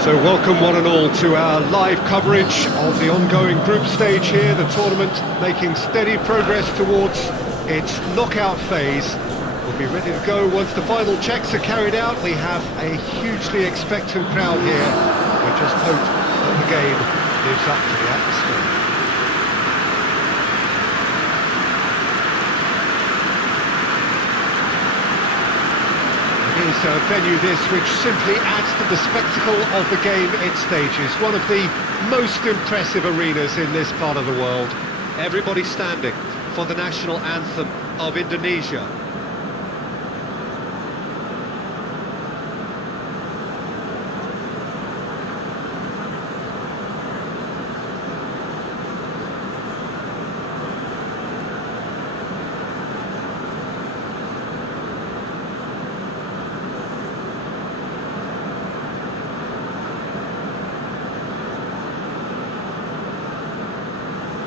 So welcome one and all to our live coverage of the ongoing group stage here, the tournament making steady progress towards its knockout phase. We'll be ready to go once the final checks are carried out. We have a hugely expectant crowd here. We just hope that the game lives up to the atmosphere. Is a venue this which simply adds to the spectacle of the game it stages. One of the most impressive arenas in this part of the world. Everybody standing for the national anthem of Indonesia.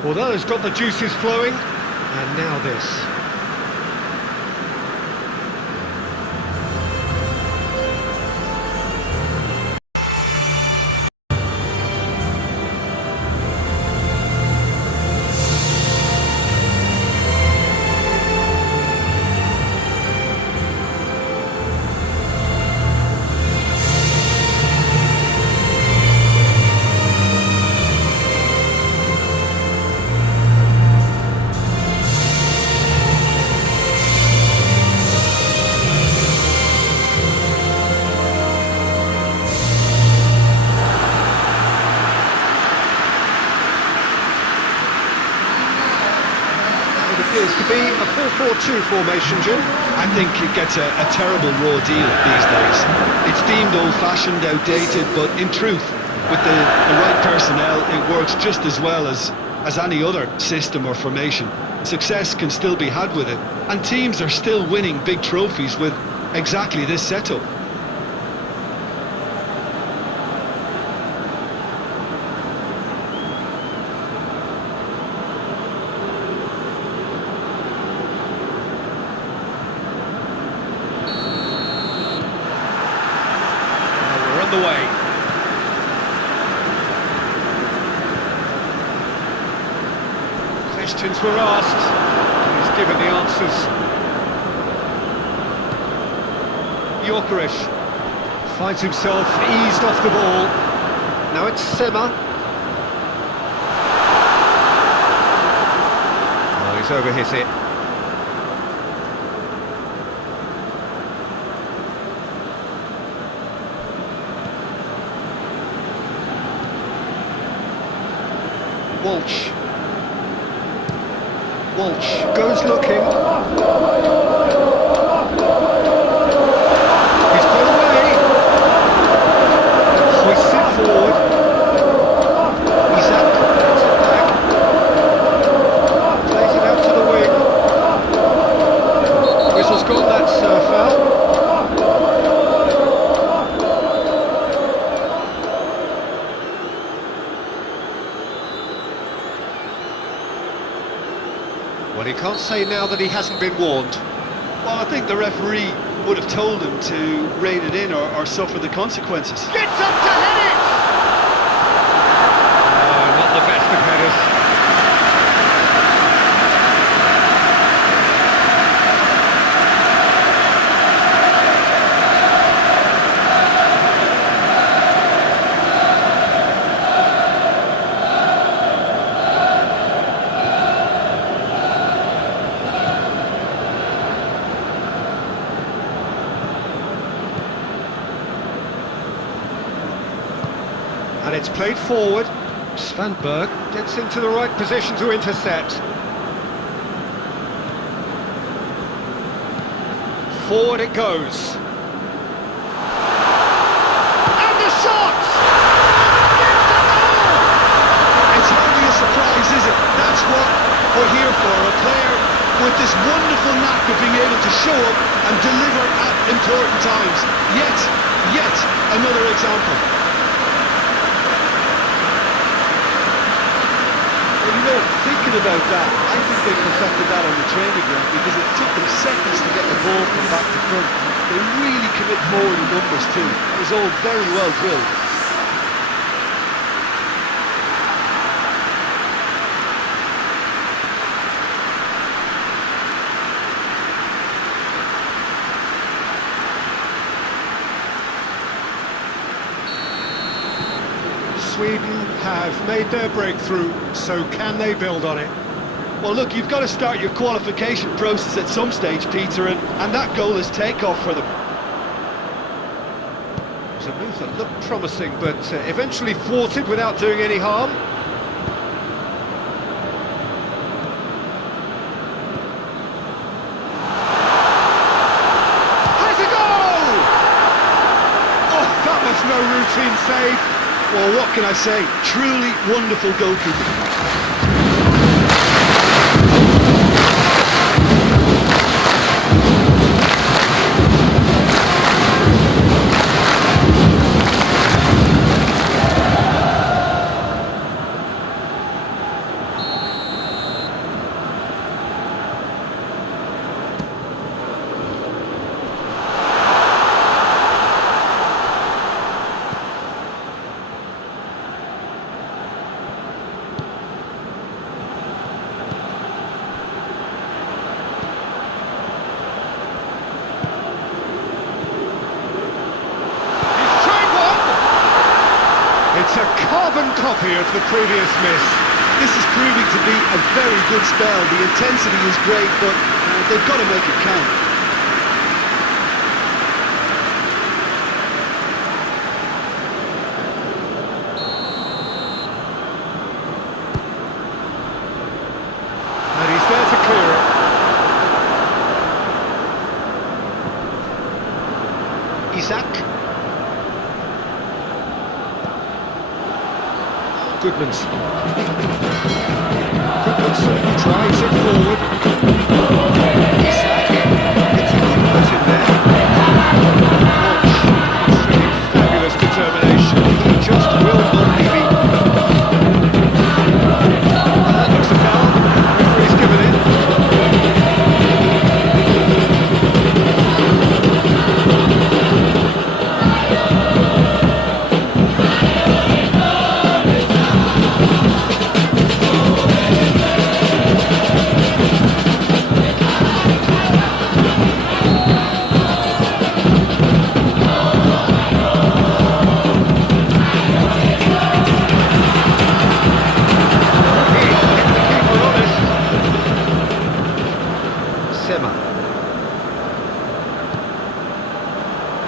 Well, that has got the juices flowing, and now this. Appears to be a 4-4-2 formation, Jim. I think it gets a terrible raw deal these days. It's deemed old-fashioned, outdated, but in truth, with the right personnel, it works just as well as any other system or formation. Success can still be had with it, and teams are still winning big trophies with exactly this setup. Way. Questions were asked, and he's given the answers. Yuukk finds himself eased off the ball. Now it's Terima. Oh, he's overhit it. Walsh goes looking. He's got away. Hoists it forward. He's up, gets it back. Plays it out to the wing. Whistle's gone, that's foul. Well, he can't say now that he hasn't been warned. Well, I think the referee would have told him to rein it in or suffer the consequences. Gets up to head it! Oh, not the best of headers. And it's played forward. Svanberg gets into the right position to intercept. Forward it goes. And the shot! It's hardly a surprise, is it? That's what we're here for. A player with this wonderful knack of being able to show up and deliver at important times. Yet another example. Thinking about that, I think they perfected that on the training ground because it took them seconds to get the ball from back to front. They really commit forward in numbers too. It was all very well drilled. Sweden have made their breakthrough, so can they build on it? Well, look, you've got to start your qualification process at some stage, Peter, and that goal is takeoff for them. It was a move that looked promising, but eventually thwarted without doing any harm. Has a goal! Oh, that was no routine save. Well, what can I say? Truly wonderful goalkeeping. It's a carbon copy of the previous miss. This is proving to be a very good spell. The intensity is great, but they've got to make it count. And he's there to clear it. Isaac. Goodmanson. Goodmanson drives it forward. Isaac gets a good put in there. Walsh, fabulous determination. He just will not be beaten. That looks a foul. Referee's given it.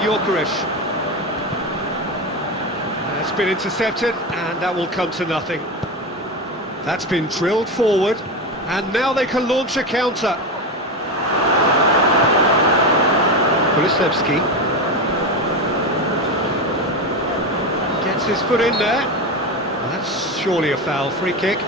Yuukk. That's been intercepted, and that will come to nothing. That's been drilled forward, and now they can launch a counter. Kulisevski gets his foot in there. Well, that's surely a foul. Free kick.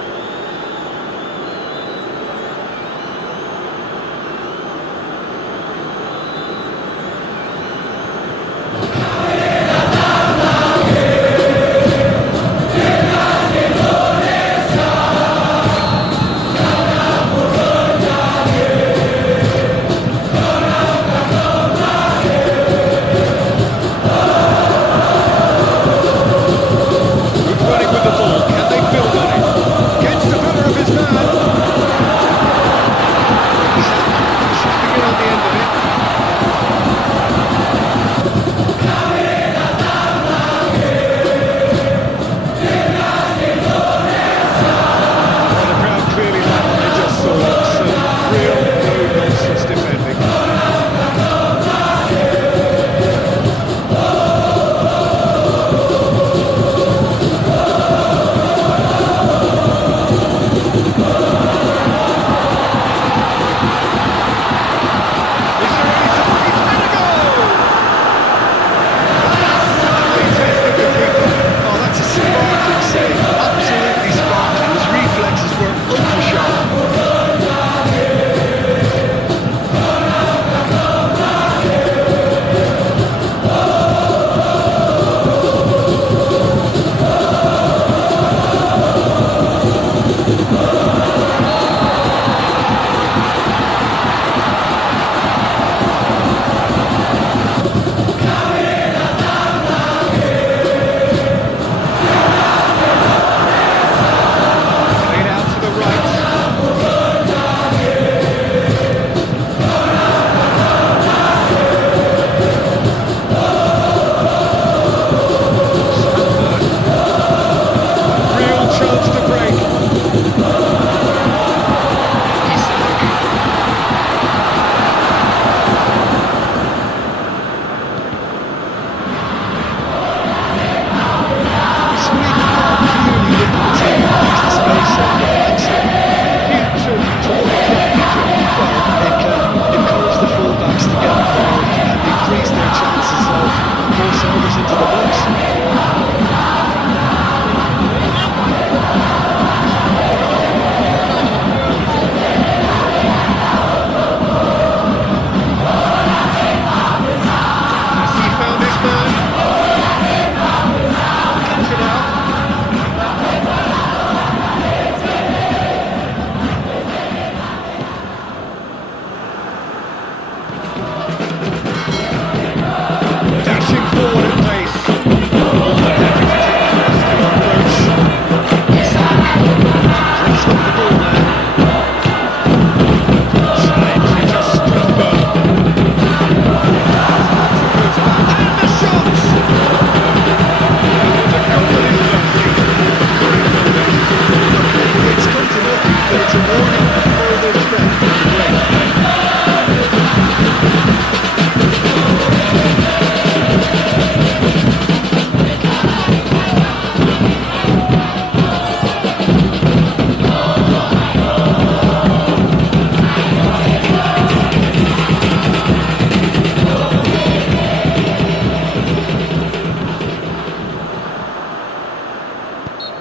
servers into the box. He found his man. Cuts it out. Dashing forward at pace. Happy to take the rescue approach. Drops off the ball there. Trying to just stood firm. Goes back and the shot! The goal is nothing. Great foundation. It's come to nothing, but it's a warning of further threat from the break.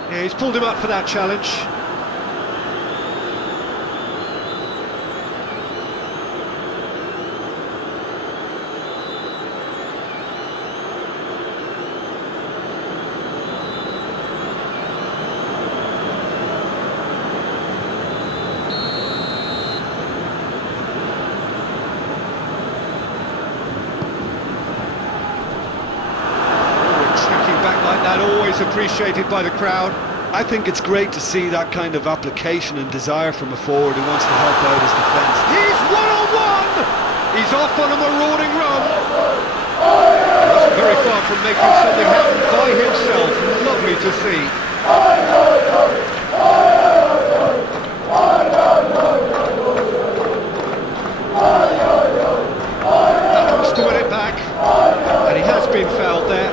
Yeah, he's pulled him up for that challenge. Tracking back like that, always appreciated by the crowd. I think it's great to see that kind of application and desire from a forward who wants to help out his defence. He's one-on-one! He's off on a marauding run. He wasn't very far from making something happen by himself. Lovely to see. Happens to win it back. And he has been fouled there.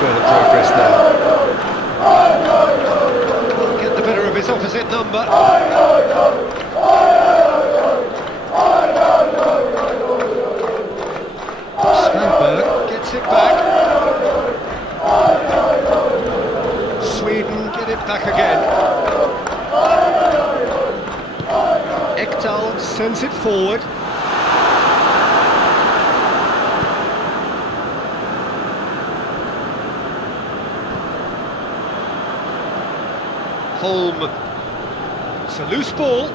Further progress now. Can't get the better of his opposite number. Svanberg gets it back. Sweden get it back again. Ekdal sends it forward. Holm, it's a loose ball.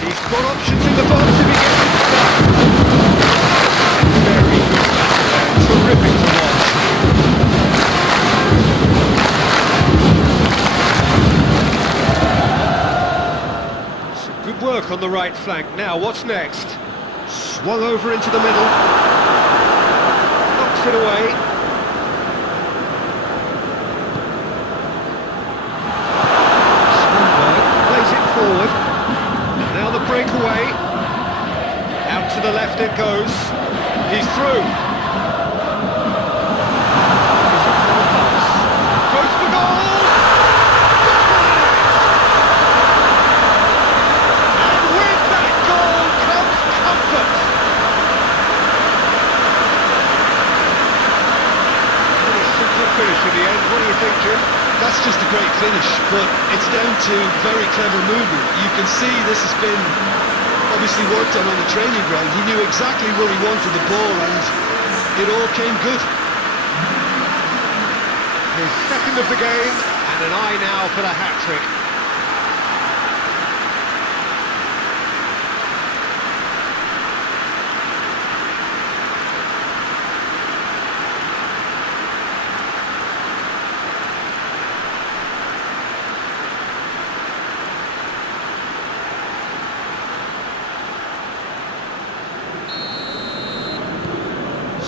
He's got options in the box if he gets it stuck. Very good back, terrific to watch. Some good work on the right flank. Now, what's next? Swung over into the middle. It away. Svanberg plays it forward. Now the breakaway. Out to the left it goes. He's through. Goes for goal. And with that goal comes comfort. Finish in the end. What do you think, Jim? That's just a great finish, but it's down to very clever movement. You can see this has been obviously worked on the training ground. He knew exactly where he wanted the ball and it all came good. His second of the game and an eye now for the hat-trick.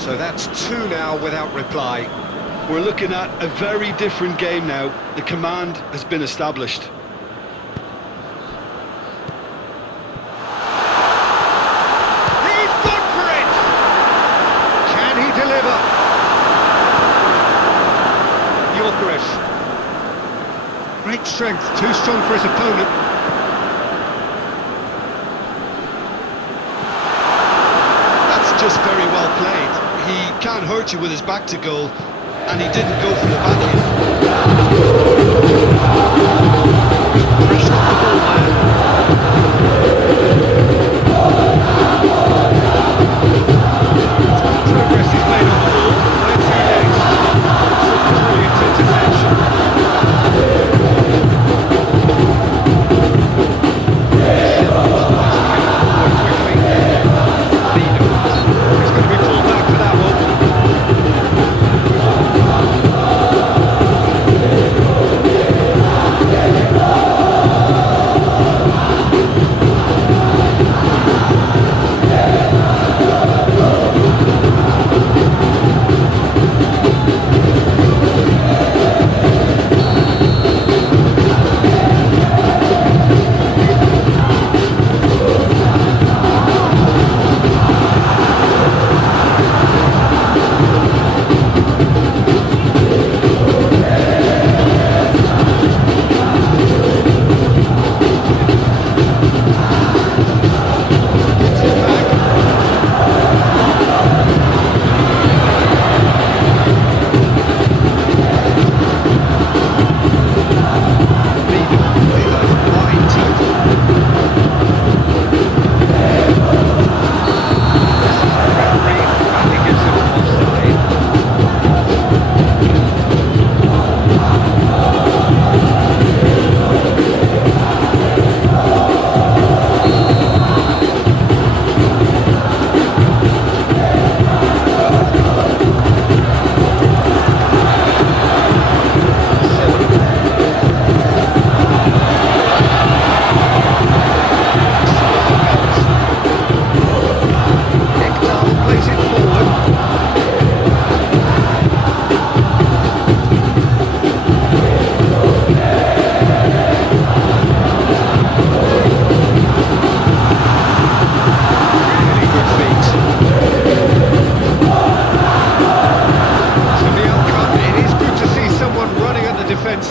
So that's two now without reply. We're looking at a very different game now. The command has been established. He's gone for it! Can he deliver? Yuukk. Great strength, too strong for his opponent. That's just very well played. He can't hurt you with his back to goal, and he didn't go for the backhand. Pressure off the ball there. Progress is made on the ball. Where to next? Some brilliant interception. He's going to be pulled back for that one.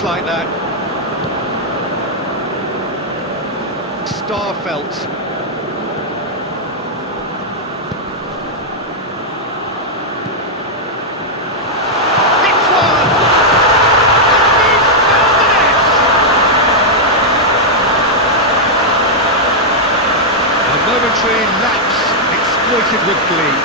Like that. Starfelt. It's one! And he's found the net! A momentary lapse exploited with glee.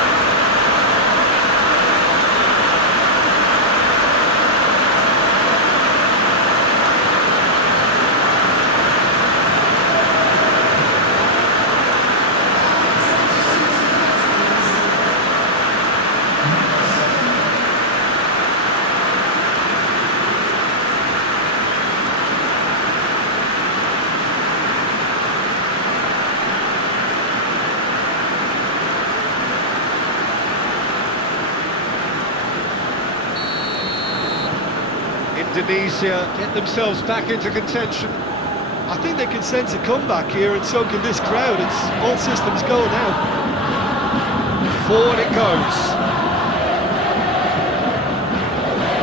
Indonesia get themselves back into contention. I think they can sense a comeback here, and so can this crowd. It's all systems go now. Forward it goes.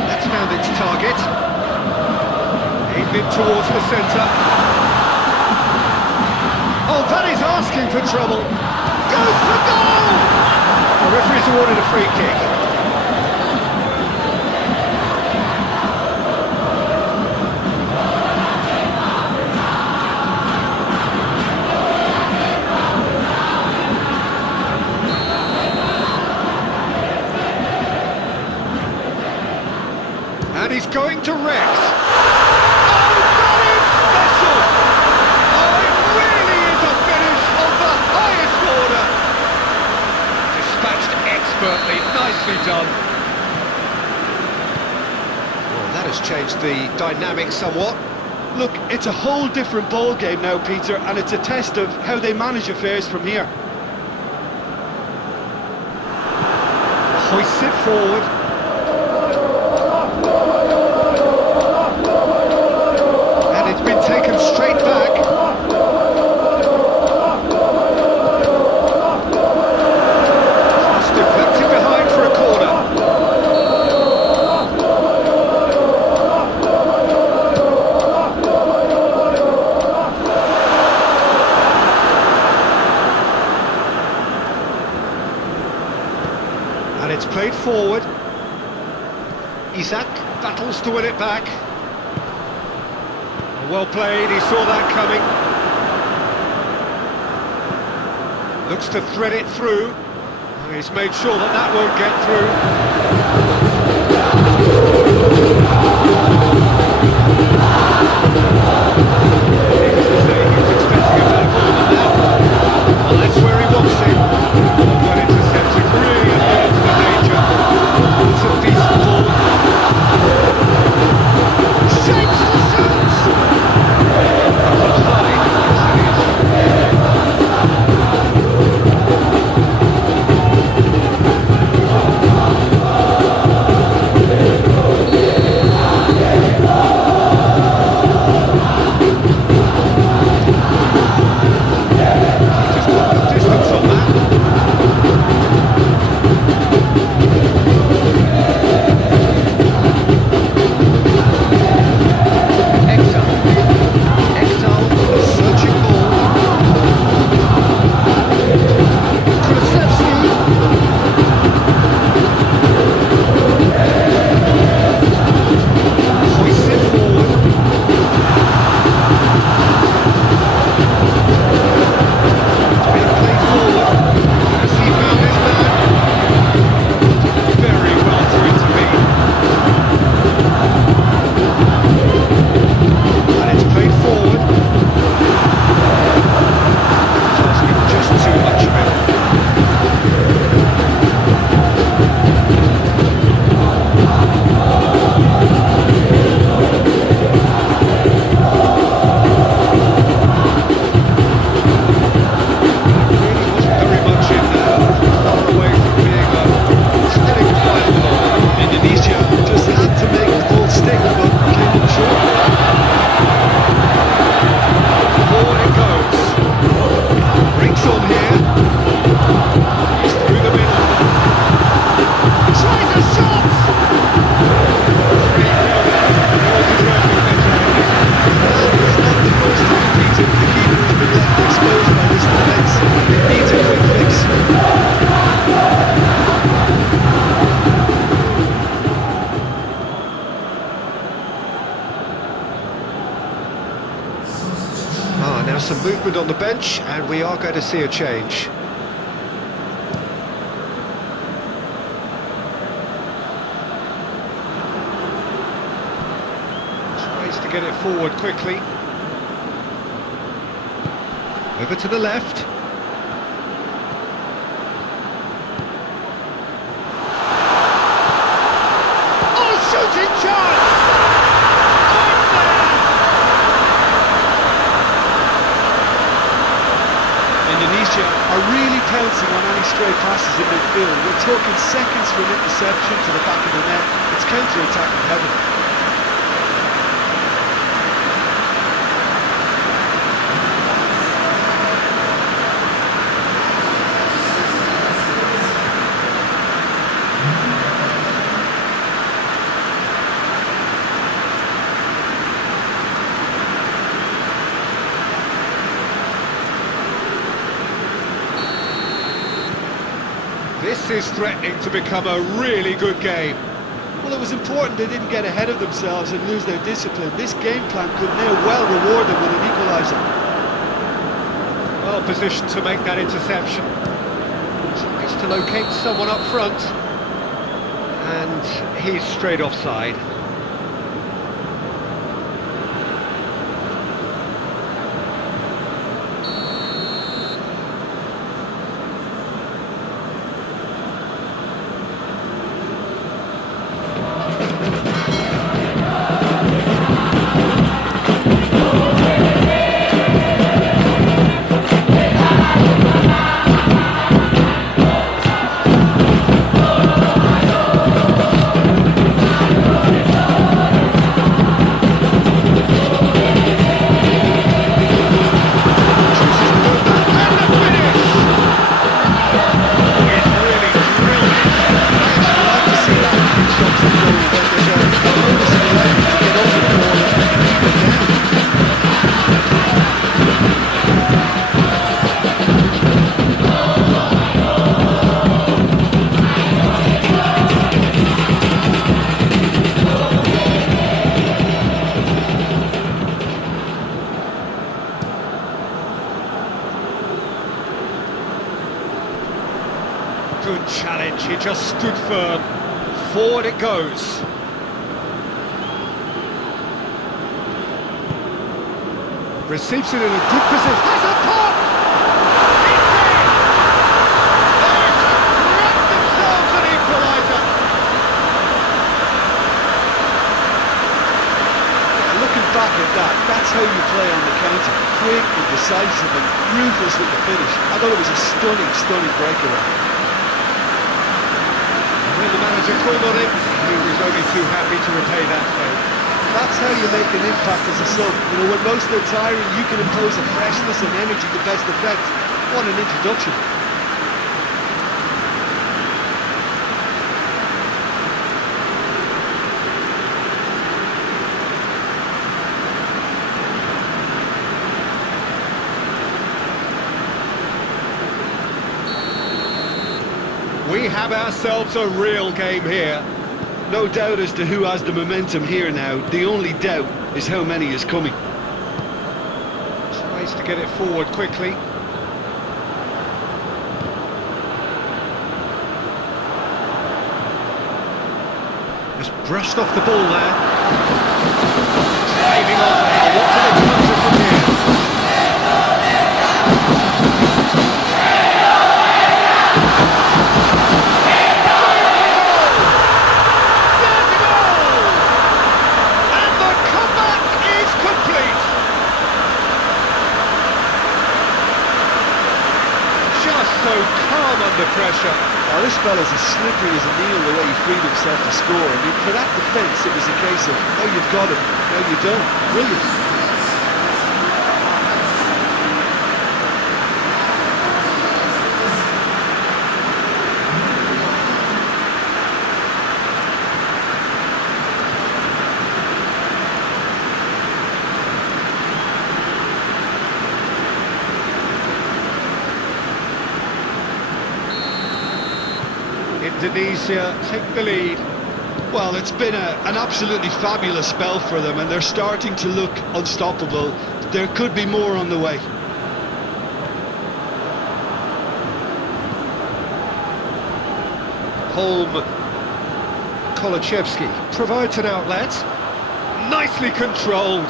That's found its target. Aimed in towards the centre. Oh, that is asking for trouble. Goes for goal! The referee's awarded a free kick. And he's going to Rex. Oh, that is special! Oh, it really is a finish of the highest order. Dispatched expertly, nicely done. Well, that has changed the dynamic somewhat. Look, it's a whole different ball game now, Peter, and it's a test of how they manage affairs from here. Hoists it forward. forward. Isak battles to win it back. Well played, he saw that coming. Looks to thread it through. He's made sure that that won't get well, that's where he wants it. Well intercepted, really into the danger. It's a decent ball. Shapes the shoots! Offside, yes it is. Some movement on the bench, and we are going to see a change. Tries to get it forward quickly. Over to the left. Oh, shooting chance! Indonesia are really pouncing on any stray passes in midfield. We're talking seconds from interception to the back of the net. It's counter-attack in heaven. This is threatening to become a really good game. Well, it was important they didn't get ahead of themselves and lose their discipline. This game plan could now well reward them with an equaliser. Well positioned to make that interception. Tries to locate someone up front. And he's straight offside. challenge, he just stood firm. Forward it goes. Receives it in a good position. Has a pop! It's in! They have wrapped themselves an equaliser. Looking back at that, that's how you play on the counter. Quick and decisive and ruthless with the finish. I thought it was a stunning, stunning breakaway. When the manager called on him, he was only too happy to repay that favour. That's how you make an impact as a sub. You know, when most are tiring, you can impose a freshness and energy to best effect. What an introduction. We have ourselves a real game here. No doubt as to who has the momentum here now. The only doubt is how many is coming. Tries to get it forward quickly. Just brushed off the ball there. Saving on now. What do they conjure from here? So calm under pressure. Now this fella's as slippery as a needle the way he freed himself to score. I mean, for that defence, it was a case of, oh, you've got him, no, you don't. Brilliant. Indonesia take the lead. Well, it's been an absolutely fabulous spell for them, and they're starting to look unstoppable. There could be more on the way. Holm Kolachevsky provides an outlet. Nicely controlled.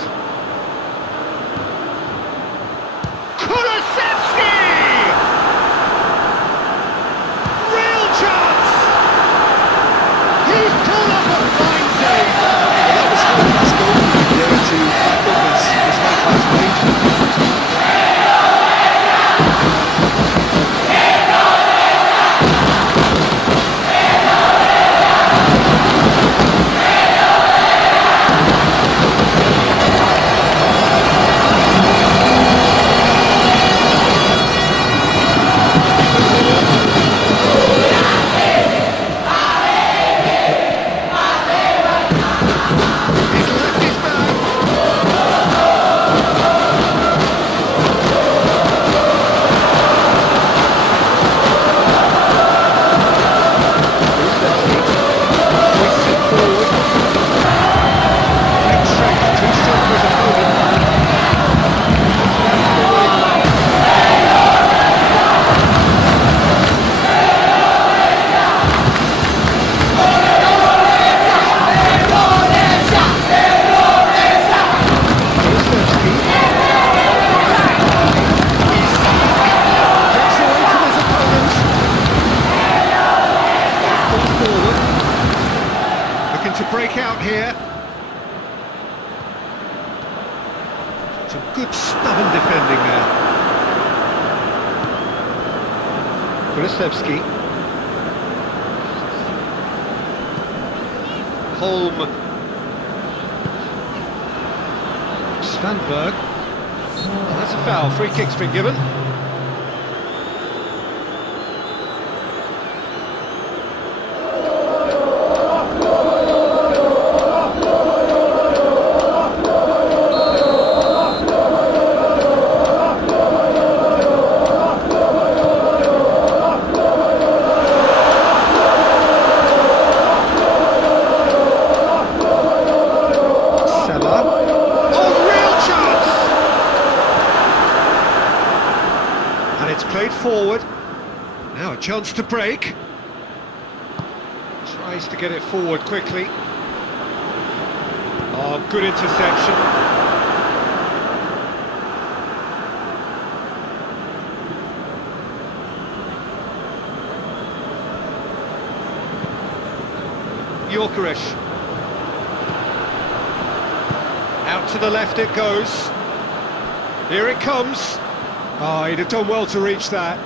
Here. Some good stubborn defending there. Kolachevsky. Holm. Svanberg. That's a foul. Free kick's been given. Played forward. Now a chance to break. Tries to get it forward quickly. Oh, good interception. Yuukk. Out to the left it goes. Here it comes. Oh, he'd have done well to reach that.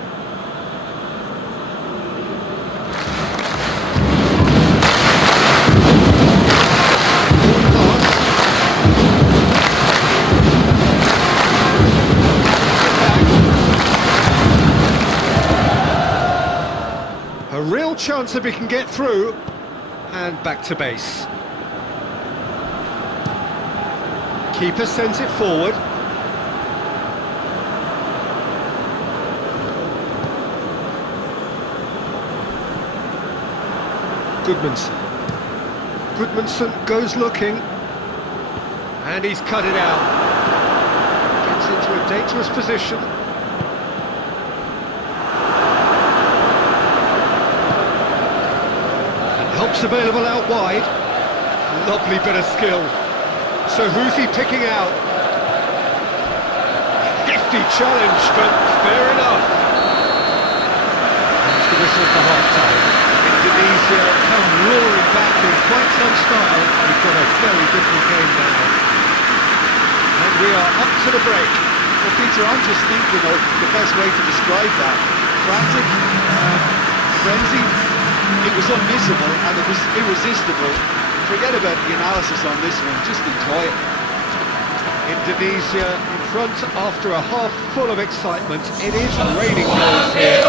A real chance if he can get through. And back to base. Keeper sends it forward. Goodmanson goes looking. And he's cut it out. Gets into a dangerous position. Help's available out wide. Lovely bit of skill. So who's he picking out? Hefty challenge, but fair enough. That's the whistle for half-time. Indonesia come roaring back in quite some style. We've got a very different game now. And we are up to the break. Well, Peter, I'm just thinking of the best way to describe that. Frantic, frenzied. It was unmissable and it was irresistible. Forget about the analysis on this one, just enjoy it. Indonesia in front after a half full of excitement. It is raining goals here.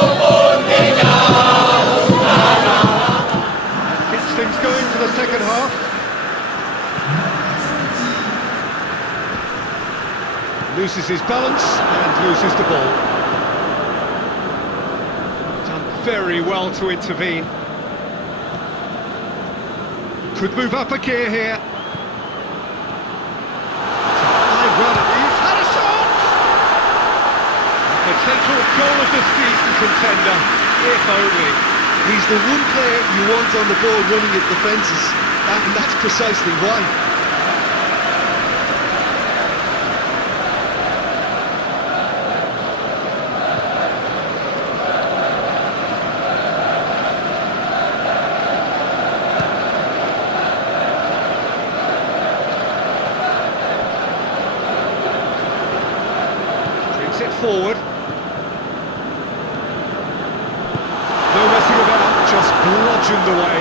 Gets things going for the second half. Loses his balance and loses the ball. Done very well to intervene. Could move up a gear here. High run, he's had a shot! A potential goal of the season contender, if only. He's the one player you want on the ball running at defences, and that's precisely why. It forward. No messing about, just bludgeoned away.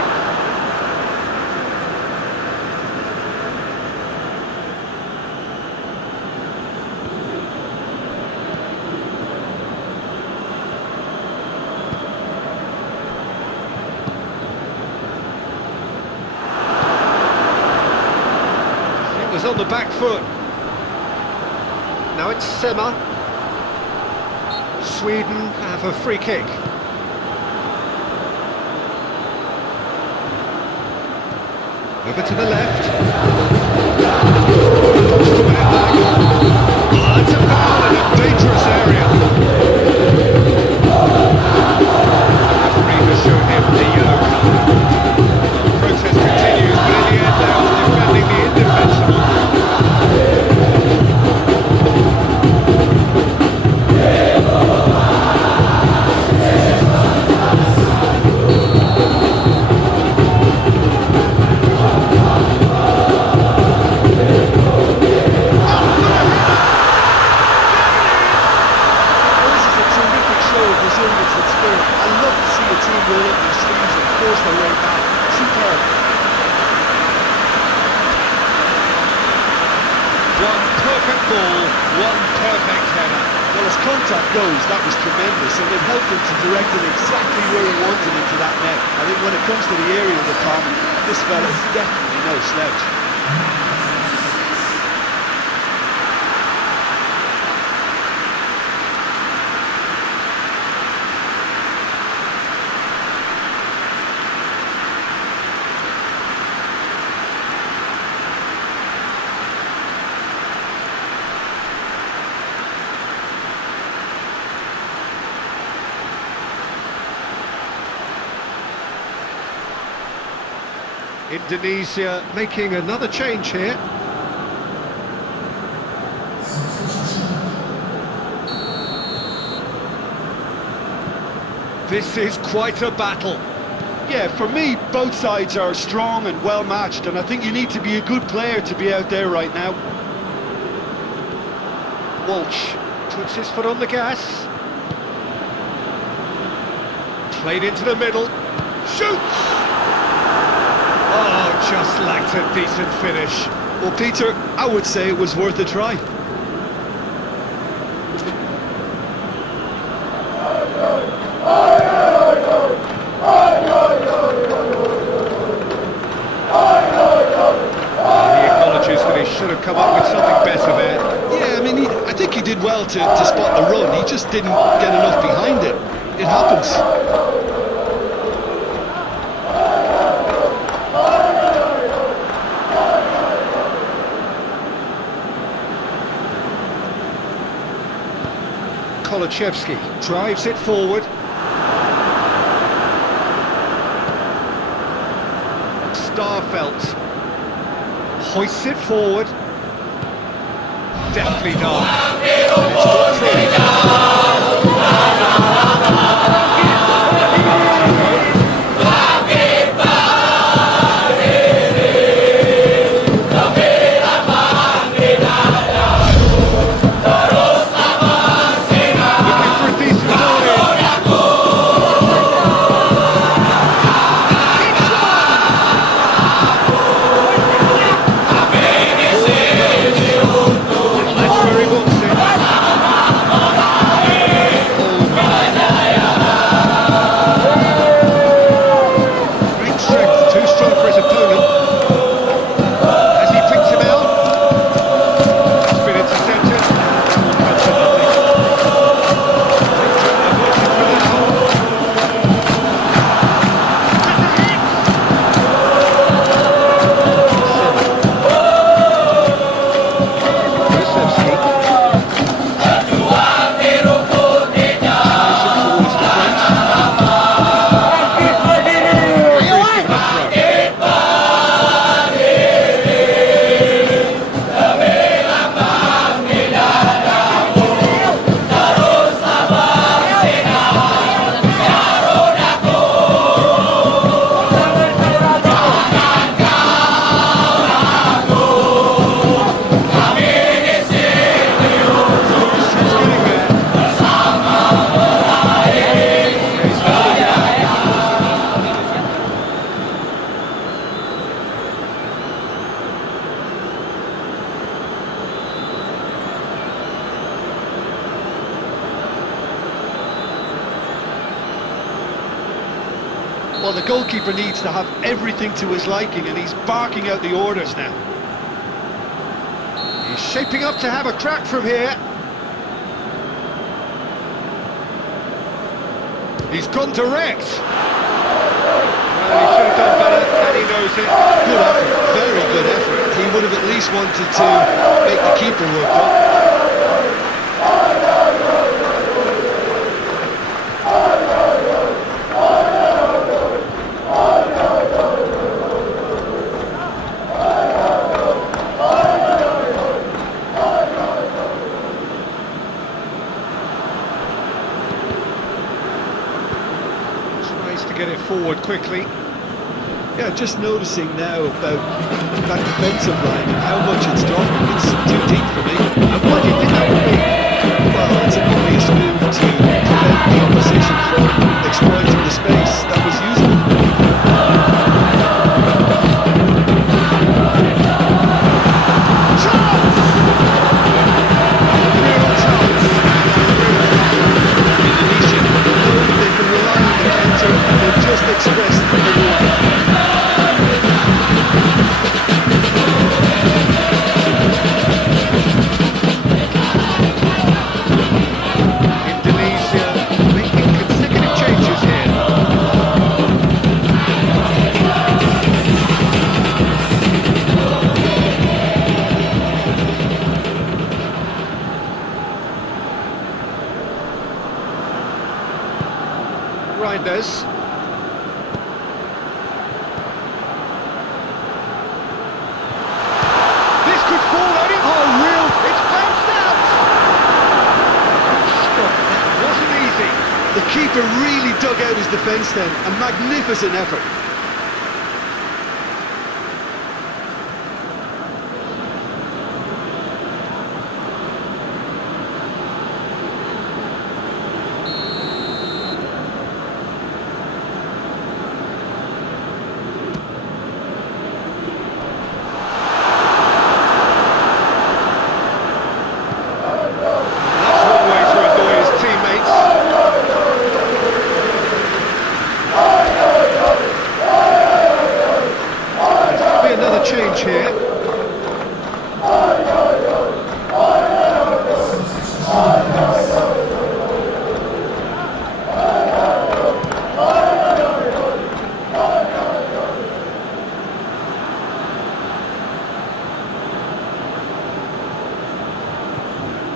It was on the back foot. Now it's Sema. Sweden have a free kick. Over to the left. Oh, that's a foul in a dangerous area. The referee has shown him the yellow card. The protest continues, but in the end they are defending the indefensible. One perfect ball, one perfect header. Well, as contact goes, that was tremendous, and it helped him to direct it exactly where he wanted into that net. I think when it comes to the area of the common, this fella's definitely no slouch. Indonesia making another change here. This is quite a battle. Yeah, for me, both sides are strong and well matched, and I think you need to be a good player to be out there right now. Walsh puts his foot on the gas. Played into the middle. Shoots! Oh, just lacked a decent finish. Well, Peter, I would say it was worth a try. He acknowledges that he should have come up with something better there. Yeah, I mean, I think he did well to spot the run. He just didn't get enough behind it. It happens. Kolachevsky drives it forward. Starfelt hoists it forward. Deftly done. And it's got through. Looking for a decent ball in. That's where he wants it. Great strength, too strong for his opponent. As he picks him out, it's been intercepted. Comes to nothing. Averted for now. Kolachevsky. Towards the front. Free kick and throw. He's getting there. He's held it down. Well, the goalkeeper needs to have everything to his liking, and he's barking out the orders now. He's shaping up to have a crack from here. He's gone direct. Well, he should have done better, and he knows it. Good effort, very good effort. He would have at least wanted to make the keeper work up. Tries to get it forward quickly. Yeah, just noticing now about that defensive line and how much it's dropping. It's too deep for me. And what do you think that would be? Well, it's an obvious move to prevent the opposition from exploiting the space that was usable. Indonesia know they can rely on the counter, and they've just expressed the warning. Indonesia making consecutive changes here. Reinders. keeper really dug out his defence then. A magnificent effort.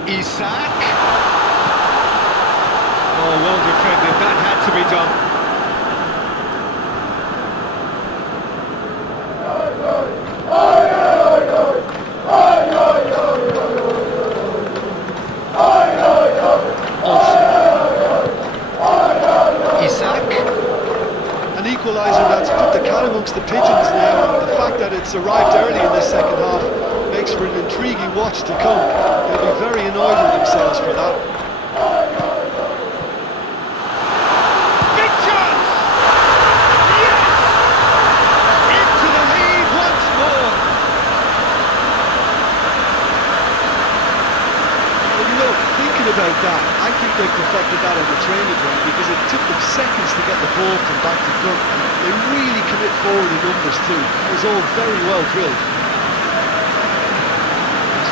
Isak. Oh, well defended. That had to be done. Isak. An equaliser that's put the cat amongst the pigeons now. The fact that it's arrived early in this second half makes for an intriguing watch to come. They'll be very annoyed with themselves for that. Big chance! Yes! Into the lead once more. Well, look, thinking about that, I think they perfected that on the training ground because it took them seconds to get the ball from back to front. They really commit forward in numbers too. It was all very well drilled.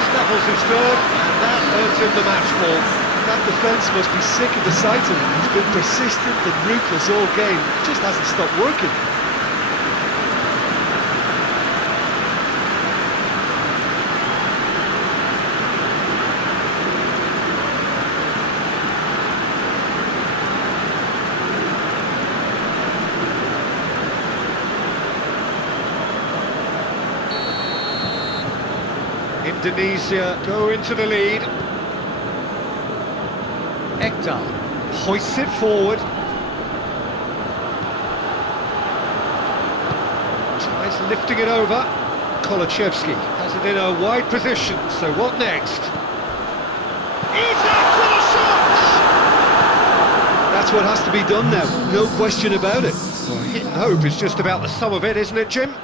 Snaffles his third, and that earns him the match ball. That defence must be sick of the sight of him. He's been persistent and ruthless all game. It just hasn't stopped working. Indonesia go into the lead. Ekdal hoists it forward. Tries lifting it over. Kolachevsky has it in a wide position, so what next? Isak with a shot! That's what has to be done now, no question about it. Well, hit and hope is just about the sum of it, isn't it, Jim?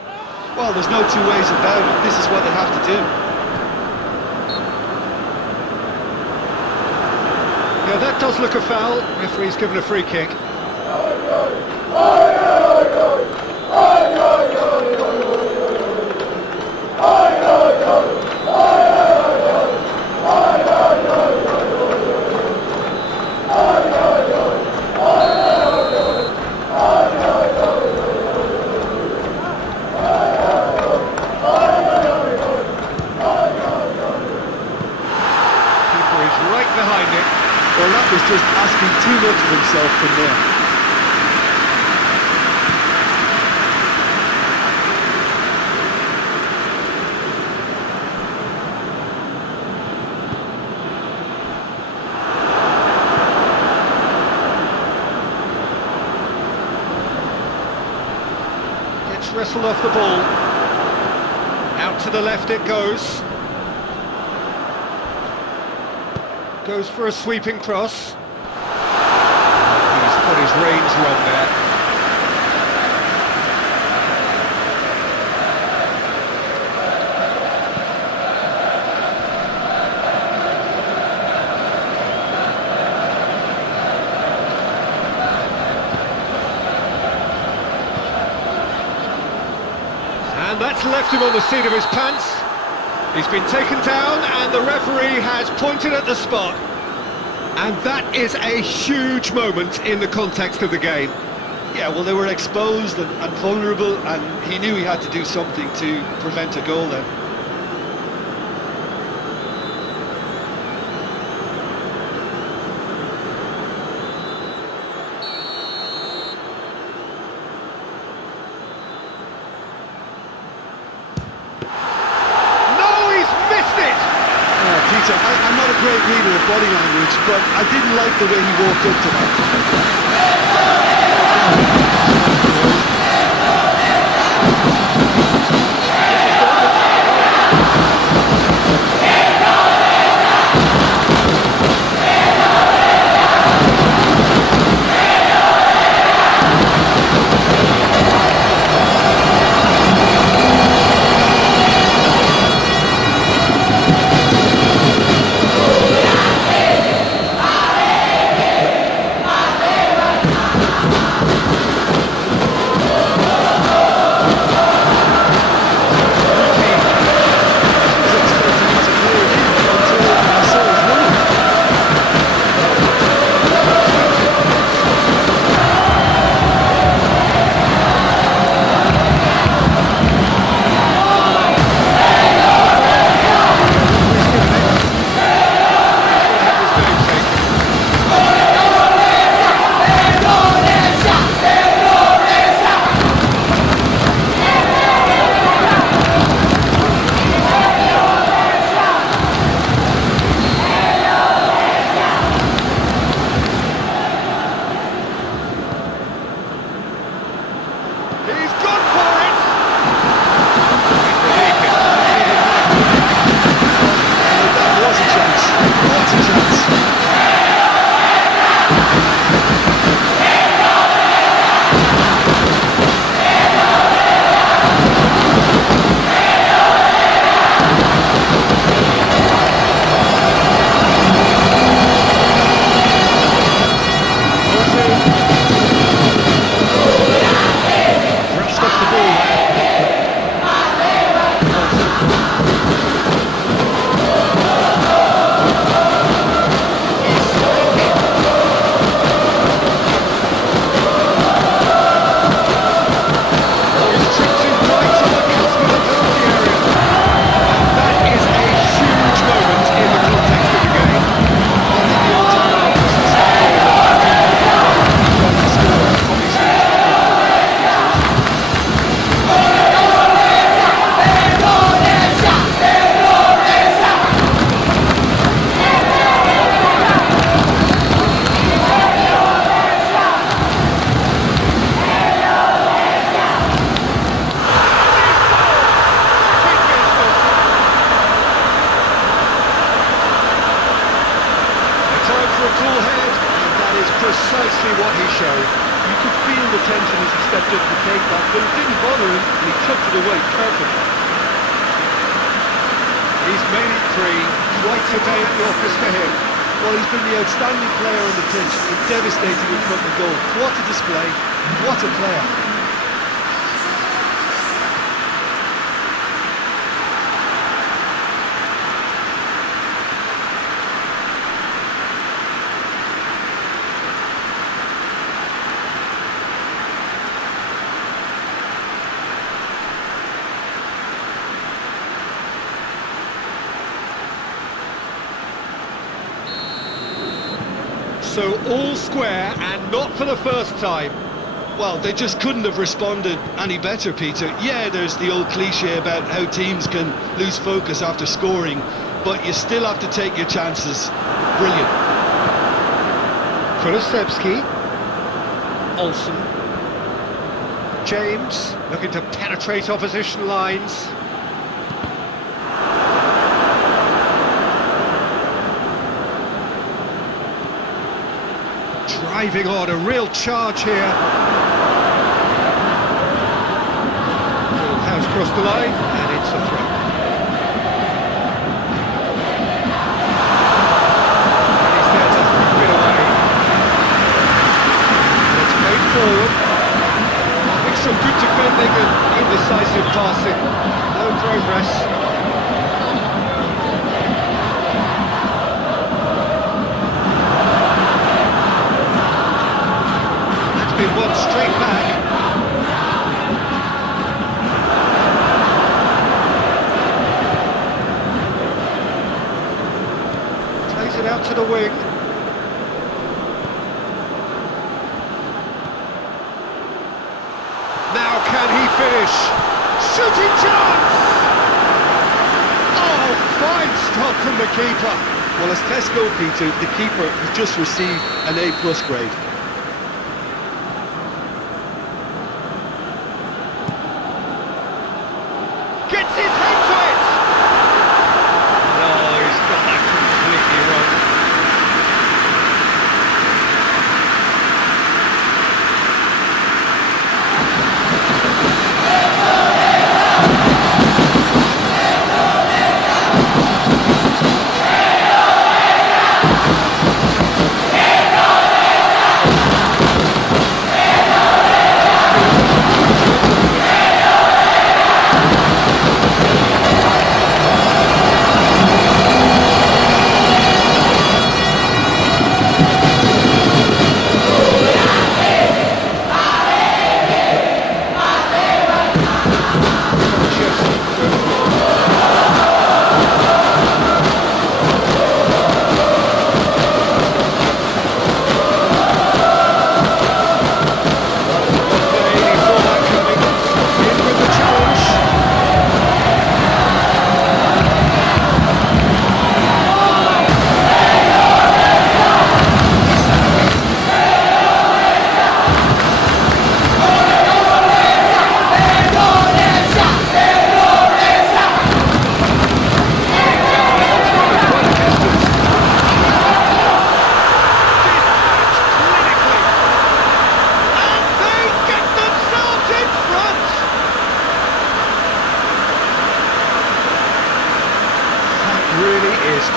Well, there's no two ways about it. This is what they have to do. Yeah, that does look a foul. Referee's given a free kick. Keeper is right behind it. Well, that was just asking too much of himself from there. Gets wrestled off the ball. Out to the left it goes. Goes for a sweeping cross. He's got his range wrong there. And that's left him on the seat of his pants. He's been taken down and the referee has pointed at the spot. And that is a huge moment in the context of the game. Yeah, well, they were exposed and vulnerable, and he knew he had to do something to prevent a goal then. Peter, I'm not a great reader of body language, but I didn't like the way he walked up to that. Precisely what he showed. You could feel the tension as he stepped up to take that, but it didn't bother him, and he tucked it away perfectly. He's made it three. Quite a day at the office for him. Well, he's been the outstanding player on the pitch and devastating in front of goal. What a display, what a player. So all square, and not for the first time. Well, they just couldn't have responded any better, Peter. Yeah, there's the old cliche about how teams can lose focus after scoring, but you still have to take your chances. Brilliant. Kulusevski. Olsen. James, looking to penetrate opposition lines. Driving on, a real charge here. Ball has crossed the line, and it's a throw. And he's there to whip it away. And it's played forward. A mixture of good defending and indecisive passing. No progress. One straight back. Plays it out to the wing. Now can he finish? Shooting chance! Oh, fine stop from the keeper. Well, as tests go, Peter, the keeper has just received an A+ grade. Gets his head to it! No, he's got that completely wrong.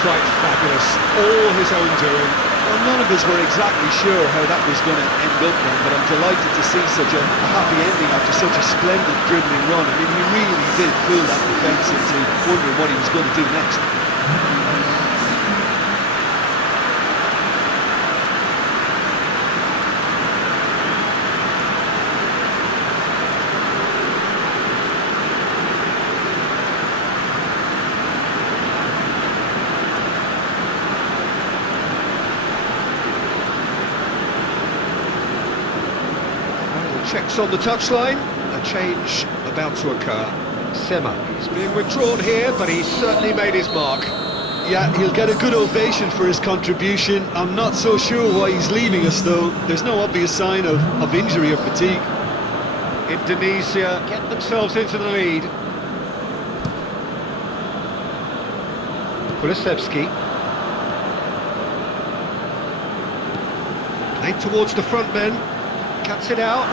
Quite fabulous, all his own doing. Well, none of us were exactly sure how that was going to end up then, but I'm delighted to see such a happy ending after such a splendid dribbling run. I mean, he really did fool that defence into wondering what he was going to do next. Checks on the touchline, a change about to occur. Sema, he's being withdrawn here, but he's certainly made his mark. Yeah, he'll get a good ovation for his contribution. I'm not so sure why he's leaving us, though. There's no obvious sign of injury or fatigue. Indonesia get themselves into the lead. Kulusevski. Played towards the front men. Cuts it out.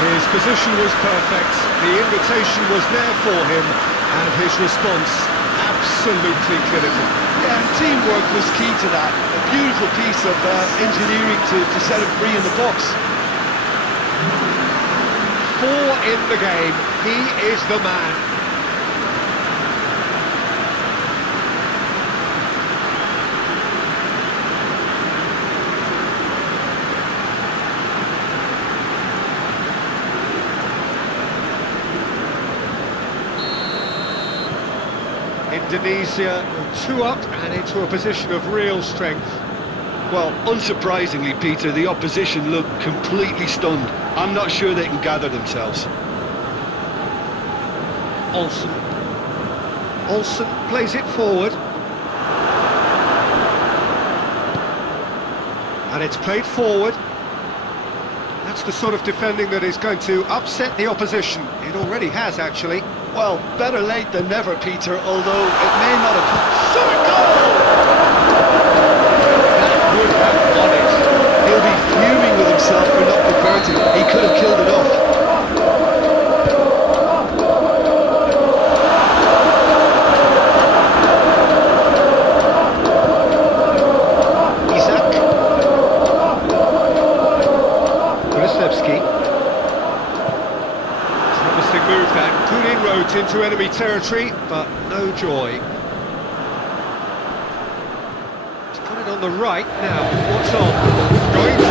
His position was perfect, the invitation was there for him, and his response absolutely clinical. Yeah, teamwork was key to that. A beautiful piece of engineering to set him free in the box. 4 in the game, he is the man. Indonesia 2 up and into a position of real strength. Well, unsurprisingly, Peter, the opposition look completely stunned. I'm not sure they can gather themselves. Olsen plays it forward. And it's played forward. That's the sort of defending that is going to upset the opposition. It already has, actually. Well, better late than never, Peter, although it may not have... Shot a goal! That would have won it. He'll be fuming with himself for not converting. He could have killed it off. risky. Promising move that. Good inroads into enemy territory, but no joy. He's got it on the right now. What's on? Going through.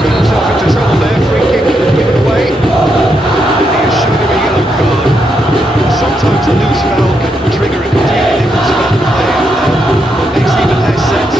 Got himself into trouble there. Free kick given away. And he has shown him a yellow card. Sometimes a loose foul can trigger a completely different spell of play. What makes even less sense.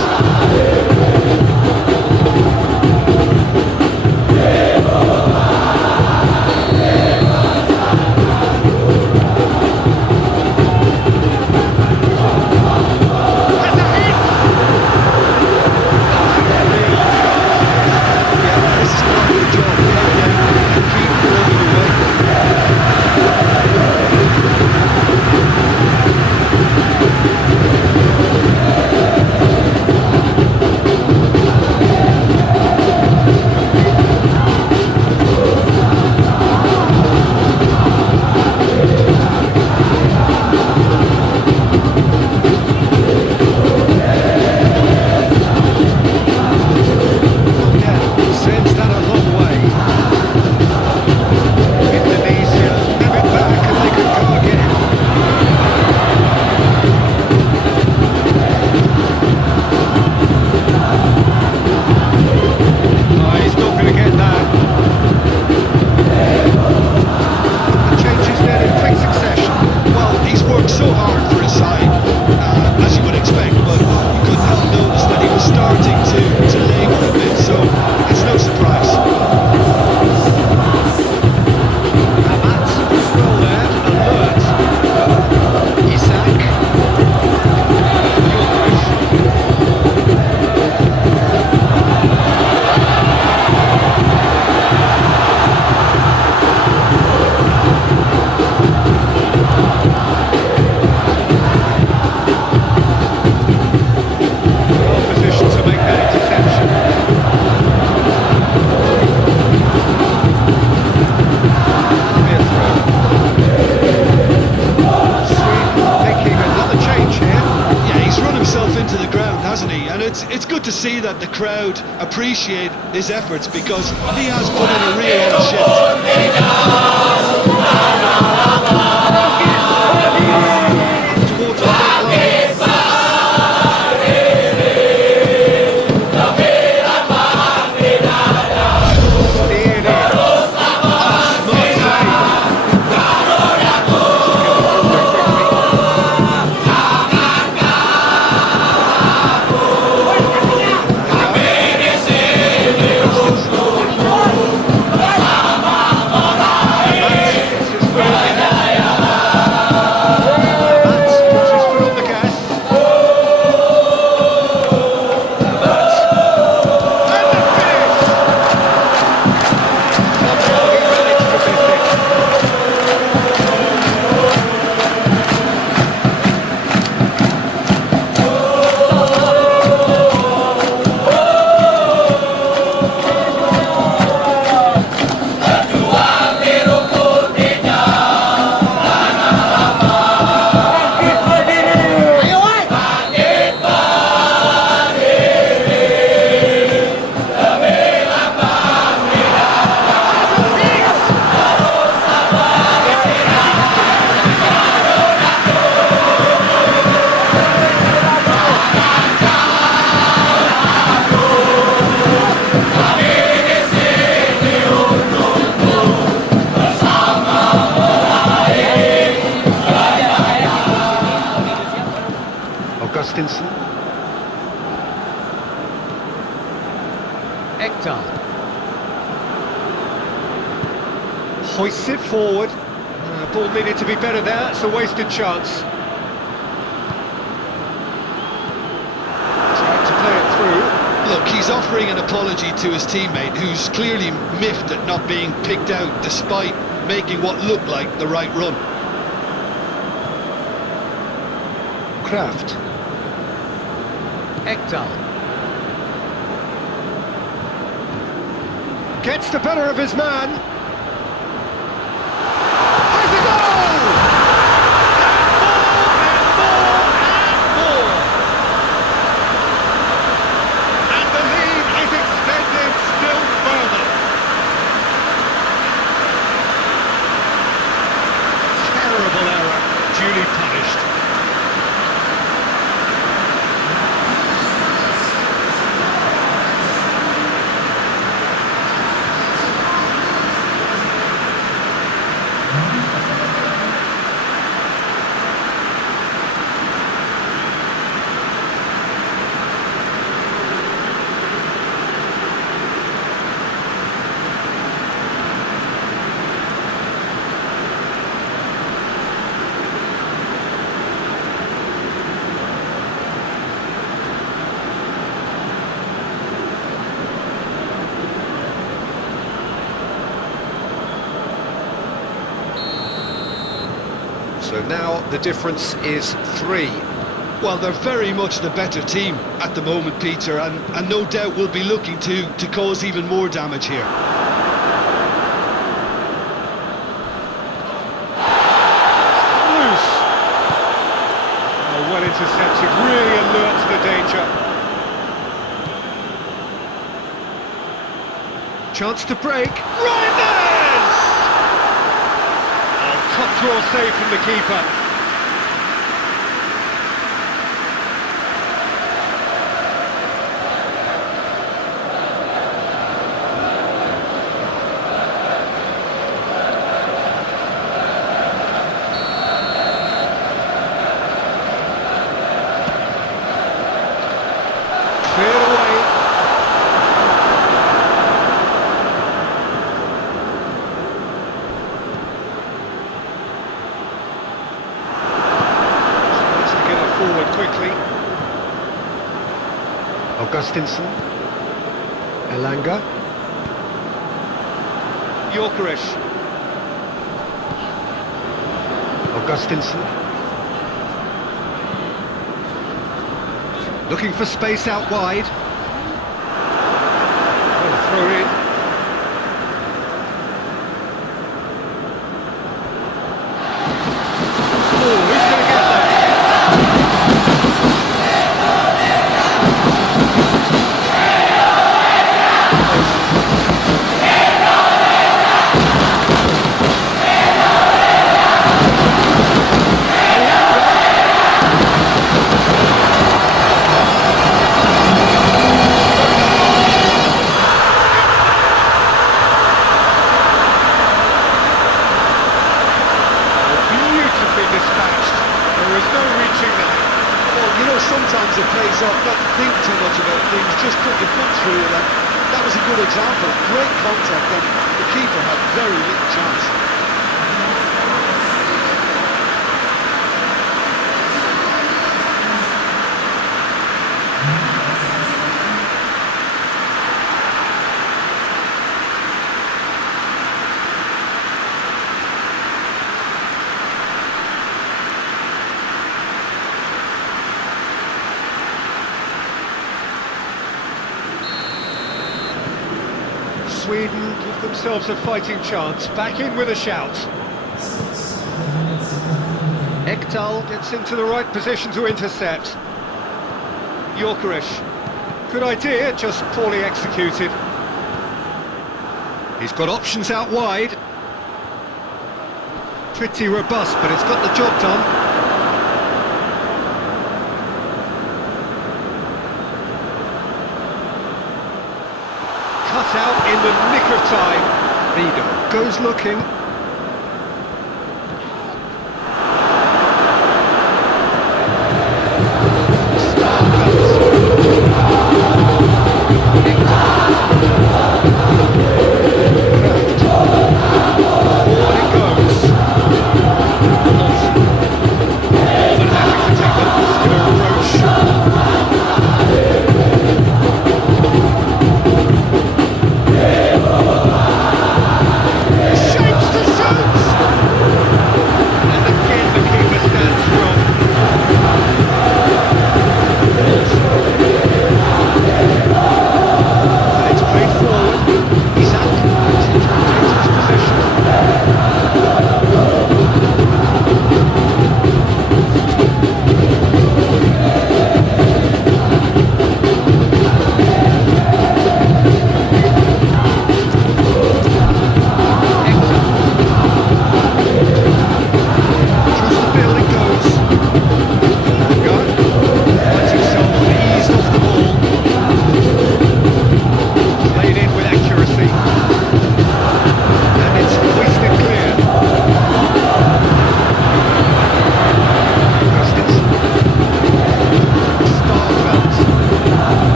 See that the crowd appreciate his efforts because he has put in a real shift. Hoists it forward. Ball needed to be better there. It's a wasted chance. Trying to play it through. Look, he's offering an apology to his teammate, who's clearly miffed at not being picked out despite making what looked like the right run. Kraft. Ekdal. Gets the better of his man. Has a goal! And more, and more, and more. And the lead So now the difference is 3. Well, they're very much the better team at the moment, Peter, and no doubt will be looking to cause even more damage here. Loose. Oh, well intercepted, really alert to the danger. Chance to break. Reinders! Oh, top draw save from the keeper. Cleared away. Tries to get it forward quickly. Augustinsson. Elanga. Yorkerish. Augustinsson. Looking for space out wide. Well, throw in. Oh, who's going to get that? Sometimes it pays off not to think too much about things, just put your foot through it, and that was a good example. Great contact, and the keeper had very little chance. Sweden give themselves a fighting chance, back in with a shout. Ekdal gets into the right position to intercept. Yorkerish. Good idea, just poorly executed. He's got options out wide. Pretty robust, but it's got the job done. Cut out in the nick of time. Rido goes looking. Shapes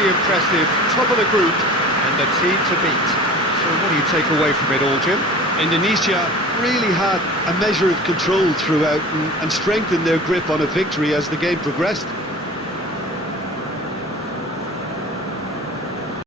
pretty impressive. Top of the group and the team to beat. So what do you take away from it all, Jim? Indonesia really had a measure of control throughout and strengthened their grip on a victory as the game progressed.